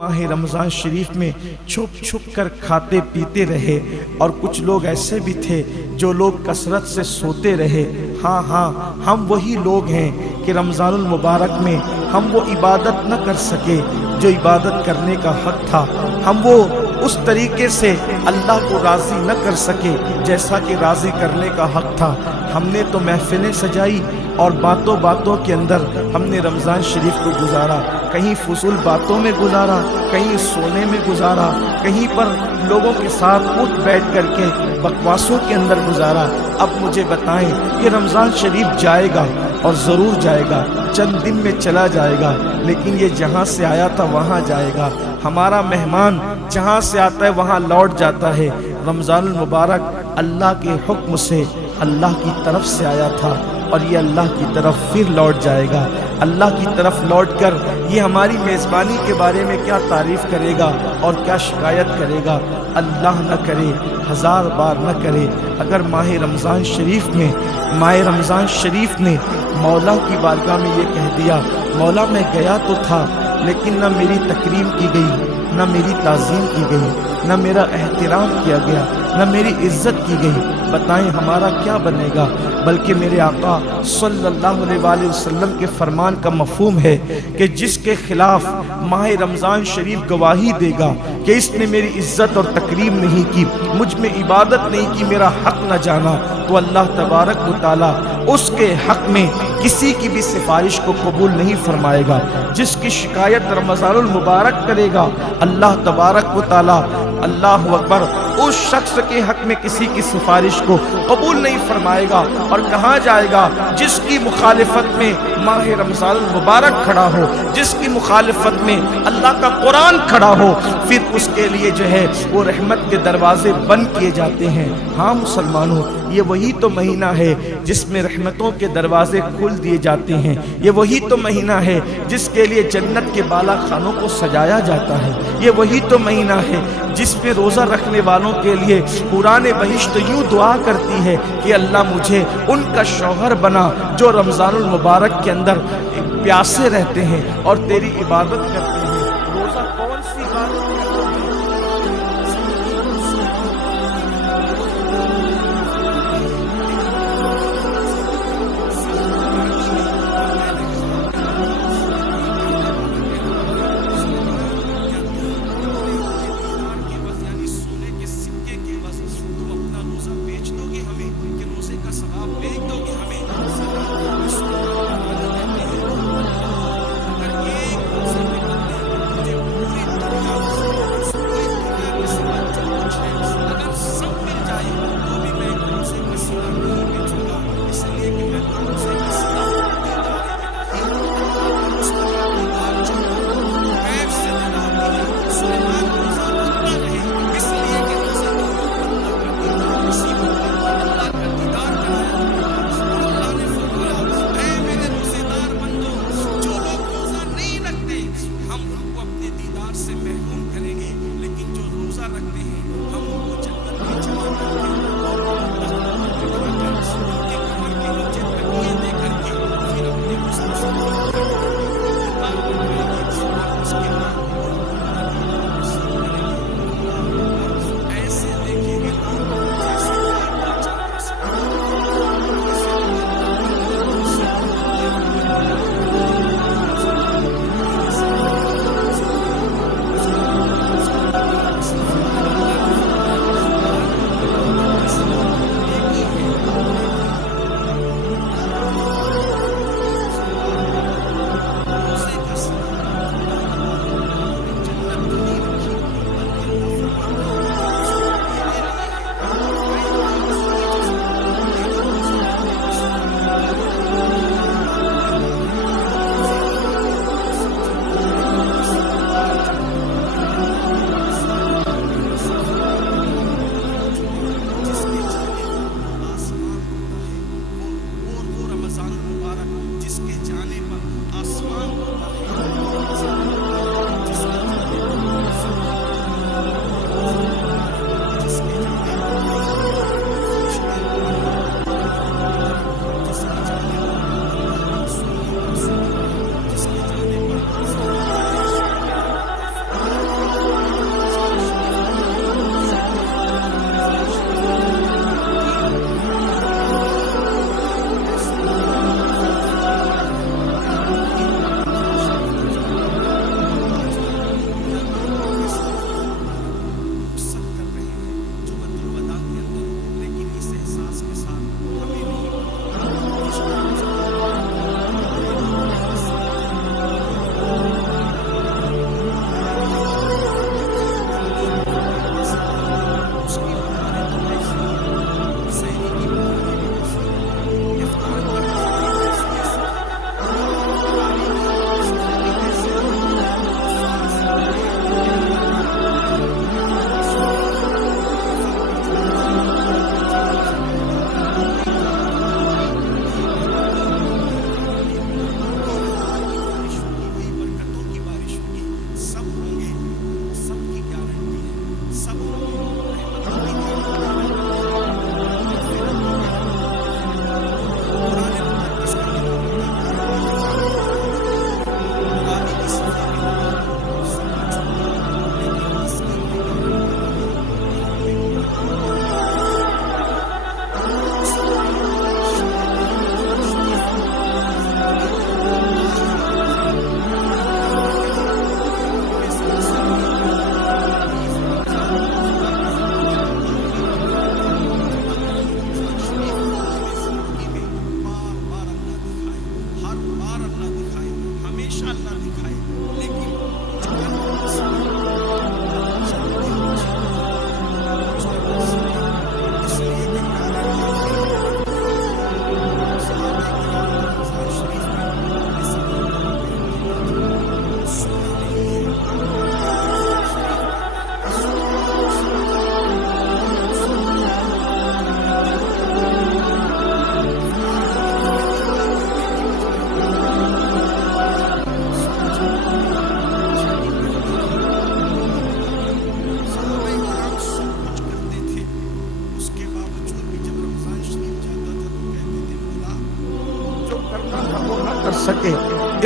ماہ رمضان شریف میں چھپ چھپ کر کھاتے پیتے رہے، اور کچھ لوگ ایسے بھی تھے جو لوگ کثرت سے سوتے رہے۔ ہاں ہم وہی لوگ ہیں کہ رمضان المبارک میں ہم وہ عبادت نہ کر سکے جو عبادت کرنے کا حق تھا، ہم وہ اس طریقے سے اللہ کو راضی نہ کر سکے جیسا کہ راضی کرنے کا حق تھا۔ ہم نے تو محفلیں سجائی اور باتوں باتوں کے اندر ہم نے رمضان شریف کو گزارا، کہیں فضول باتوں میں گزارا، کہیں سونے میں گزارا، کہیں پر لوگوں کے ساتھ اٹھ بیٹھ کر کے بکواسوں کے اندر گزارا۔ اب مجھے بتائیں، یہ رمضان شریف جائے گا اور ضرور جائے گا، چند دن میں چلا جائے گا، لیکن یہ جہاں سے آیا تھا وہاں جائے گا۔ ہمارا مہمان جہاں سے آتا ہے وہاں لوٹ جاتا ہے۔ رمضان المبارک اللہ کے حکم سے اللہ کی طرف سے آیا تھا، اور یہ اللہ کی طرف پھر لوٹ جائے گا۔ اللہ کی طرف لوٹ کر یہ ہماری میزبانی کے بارے میں کیا تعریف کرے گا اور کیا شکایت کرے گا؟ اللہ نہ کرے، ہزار بار نہ کرے، اگر ماہ رمضان شریف نے مولا کی بارگاہ میں یہ کہہ دیا، مولا میں گیا تو تھا لیکن نہ میری تکریم کی گئی، نہ میری تعظیم کی گئی، نہ میرا احترام کیا گیا، نہ میری عزت کی گئی، بتائیں ہمارا کیا بنے گا؟ بلکہ میرے آقا صلی اللہ علیہ وآلہ وسلم کے فرمان کا مفہوم ہے کہ جس کے خلاف ماہ رمضان شریف گواہی دے گا کہ اس نے میری عزت اور تکریم نہیں کی، مجھ میں عبادت نہیں کی، میرا حق نہ جانا، تو اللہ تبارک و تعالی اس کے حق میں کسی کی بھی سفارش کو قبول نہیں فرمائے گا۔ جس کی شکایت رمضان المبارک کرے گا، اللہ تبارک و تعالی، اللہ اکبر، اس شخص کے حق میں کسی کی سفارش کو قبول نہیں فرمائے گا۔ اور کہاں جائے گا؟ جس کی مخالفت میں ماہ رمضان المبارک کھڑا ہو، جس کی مخالفت میں اللہ کا قرآن کھڑا ہو، پھر اس کے لیے جو ہے وہ رحمت کے دروازے بند کیے جاتے ہیں۔ ہاں مسلمانوں، یہ وہی تو مہینہ ہے جس میں رحمتوں کے دروازے کھول دیے جاتے ہیں، یہ وہی تو مہینہ ہے جس کے لیے جنت کے بالا خانوں کو سجایا جاتا ہے، یہ وہی تو مہینہ ہے جس میں روزہ رکھنے والوں کے لیے قرآن بہشت یوں دعا کرتی ہے کہ اللہ مجھے ان کا شوہر بنا جو رمضان المبارک کے اندر پیاسے رہتے ہیں اور تیری عبادت کرتے ہیں۔ روزہ کون سی عبادت ہے؟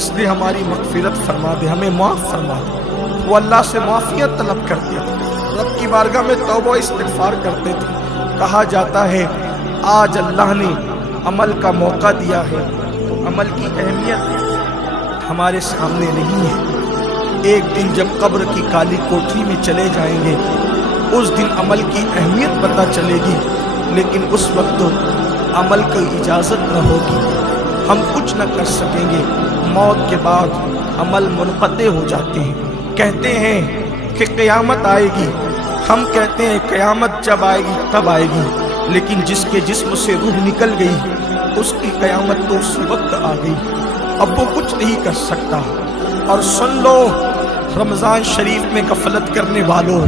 اس لیے ہماری مغفرت فرما دے، ہمیں معاف فرما دے۔ وہ اللہ سے معافیت طلب کرتے تھے، رب کی بارگاہ میں توبہ استغفار کرتے تھے۔ کہا جاتا ہے آج اللہ نے عمل کا موقع دیا ہے تو عمل کی اہمیت ہمارے سامنے نہیں ہے۔ ایک دن جب قبر کی کالی کوٹھی میں چلے جائیں گے اس دن عمل کی اہمیت پتہ چلے گی، لیکن اس وقت عمل کی اجازت نہ ہوگی، ہم کچھ نہ کر سکیں گے۔ موت کے بعد عمل منقطع ہو جاتے ہیں۔ کہتے ہیں کہ قیامت آئے گی، ہم کہتے ہیں قیامت جب آئے گی تب آئے گی، لیکن جس کے جسم سے روح نکل گئی اس کی قیامت تو اس وقت آ گئی، اب وہ کچھ نہیں کر سکتا۔ اور سن لو رمضان شریف میں غفلت کرنے والوں،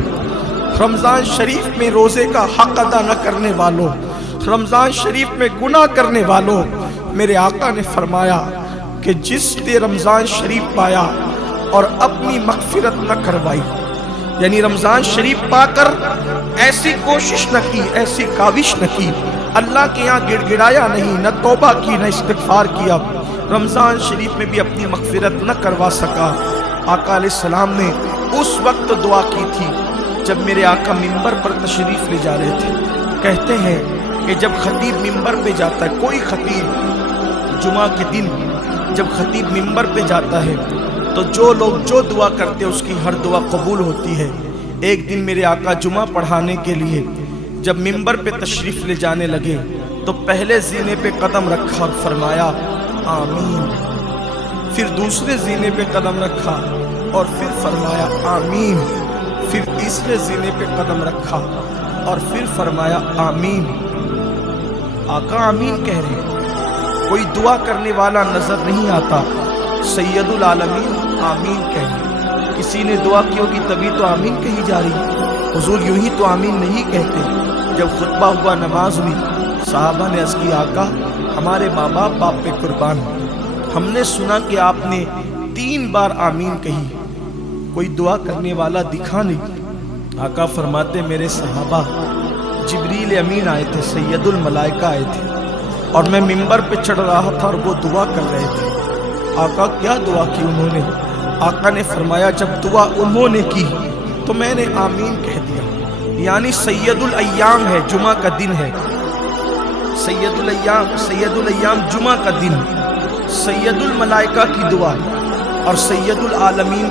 رمضان شریف میں روزے کا حق ادا نہ کرنے والوں، رمضان شریف میں گناہ کرنے والوں، میرے آقا نے فرمایا کہ جس نے رمضان شریف پایا اور اپنی مغفرت نہ کروائی، یعنی رمضان شریف پا کر ایسی کوشش نہ کی، ایسی کاوش نہ کی، اللہ کے یہاں گڑ گڑایا نہیں، نہ توبہ کی نہ استغفار کیا، رمضان شریف میں بھی اپنی مغفرت نہ کروا سکا۔ آقا علیہ السلام نے اس وقت دعا کی تھی جب میرے آقا منبر پر تشریف لے جا رہے تھے۔ کہتے ہیں کہ جب خطیب منبر پہ جاتا ہے، کوئی خطیب جمعہ کے دن جب خطیب منبر پہ جاتا ہے تو جو لوگ جو دعا کرتے اس کی ہر دعا قبول ہوتی ہے۔ ایک دن میرے آقا جمعہ پڑھانے کے لیے جب منبر پہ تشریف لے جانے لگے تو پہلے زینے پہ قدم رکھا اور فرمایا آمین، پھر دوسرے زینے پہ قدم رکھا اور پھر فرمایا آمین، پھر تیسرے زینے پہ قدم رکھا اور پھر فرمایا آمین۔ آقا آمین کہہ رہے ہیں، کوئی دعا کرنے والا نظر نہیں آتا، سید العالمین آمین کہہ رہے ہیں۔ کسی نے دعا کی ہوگی تبھی تو آمین کہی جا رہی ہے، حضور یوں ہی تو آمین نہیں کہتے۔ جب خطبہ ہوا نماز ہوئی، صحابہ نے عرض کی آقا ہمارے ماں باپ پہ قربان، ہم نے سنا کہ آپ نے 3 بار آمین کہی، کوئی دعا کرنے والا دکھا نہیں۔ آقا فرماتے میرے صحابہ جبریل امین آئے تھے، سید الملائکہ آئے تھے اور میں منبر پہ چڑھ رہا تھا اور وہ دعا کر رہے تھے۔ آقا کیا دعا کی انہوں نے؟ آقا نے فرمایا جب دعا انہوں نے کی تو میں نے آمین کہہ دیا۔ یعنی سید الایام ہے، جمعہ کا دن ہے، سید الایام جمعہ کا دن، سید الملائکہ کی دعا اور سید العالمین